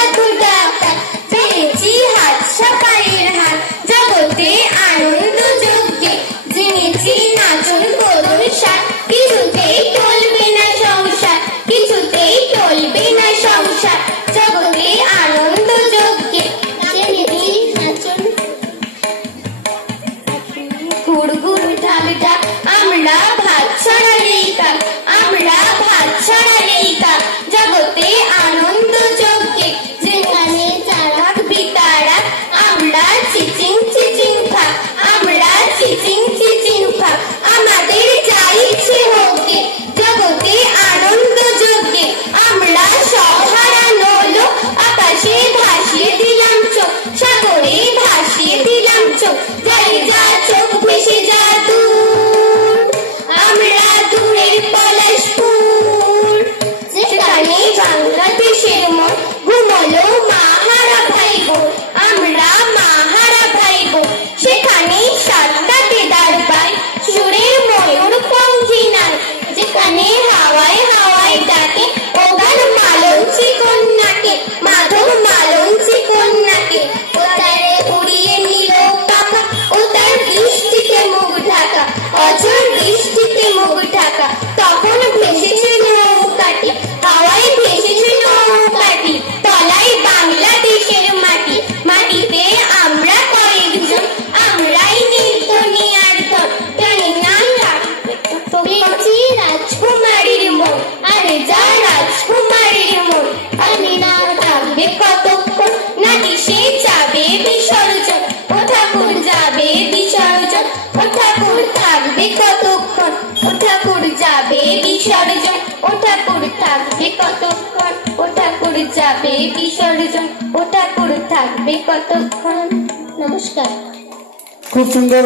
দেখো ডাক্তার, পেয়েছি হাত সাফাইয়ের হাত, জগতে আনন্দ যজ্ঞে জেনেছি নাচন বদল সার, কিছুতেই চলবে না সংসার, কিছুতেই চলবে না সংসার, জগতে আনন্দ যজ্ঞে জেনেছি নাচন গুড় গুড় ঢাল ঢাল, আমরা ভাত ছাড়ালেই কাল, আমরা ভাত ছাড়ালেই কাল, জগতে আনন্দ যজ্ঞে যেখানে চারাক বিতারাক, আমরা চিচিং চিচিং থাক, আমরা চিচিং চিচিং থাক, আমাদের যা ইচ্ছে হোক গে, জগতে আনন্দ যজ্ঞে আমরা সব হারানো লোক, আকাশে ভাসিয়ে দিলাম চোখ, সাগরে ভাসিয়ে দিলাম চোখ, যাই যা চোখ ভেসে যা দূর, আমরা দূরের পলাশপুর, সেখানে বাংলাদেশের মন ঘুমলো মাহারা ভাই বোন, আমরা মাহারা ভাই বোন, সেখানে সাতটাতে দাঁড়ায় সুরের ময়ূর পঙ্খী নাই, যেখানে হাওয়ায় হাওয়ায় ডাকে ও গান মালঞ্চি কন্যাকে, মাধব মালঞ্চি কন্যাকে, ও তারে উড়িয়ে নিল পাখা, ও তার বৃষ্টিতে মুখ ঢাকা, অঝোর বৃষ্টিতে মুখ ঢাকা, তখন ভেসেছে নৌকাটি, হাওয়ায় ভেসেছে নৌকাটি, তলায় বাংলাদেশের মাটি, মাটিতে আমরা কয়েকজন, আমরাই নির্ধনী আর ধন, জানি না পেয়েছি রাজকুমারীর মন, আরে যা রাজকুমারীর মন, জানি না থাকবে কতক্ষণ, না দিশে যাবে বিসর্জন, ও ঠাকুর যাবে বিসর্জন, ও ঠাকুর থাকবে কতক্ষণ, ও ঠাকুর যাবে বিসর্জন, ও ঠাকুর থাকবে কতক্ষণ, ও ঠাকুর যাবে বিসর্জন, ও ঠাকুর থাকবে কতক্ষণ। নমস্কার। খুব সুন্দর।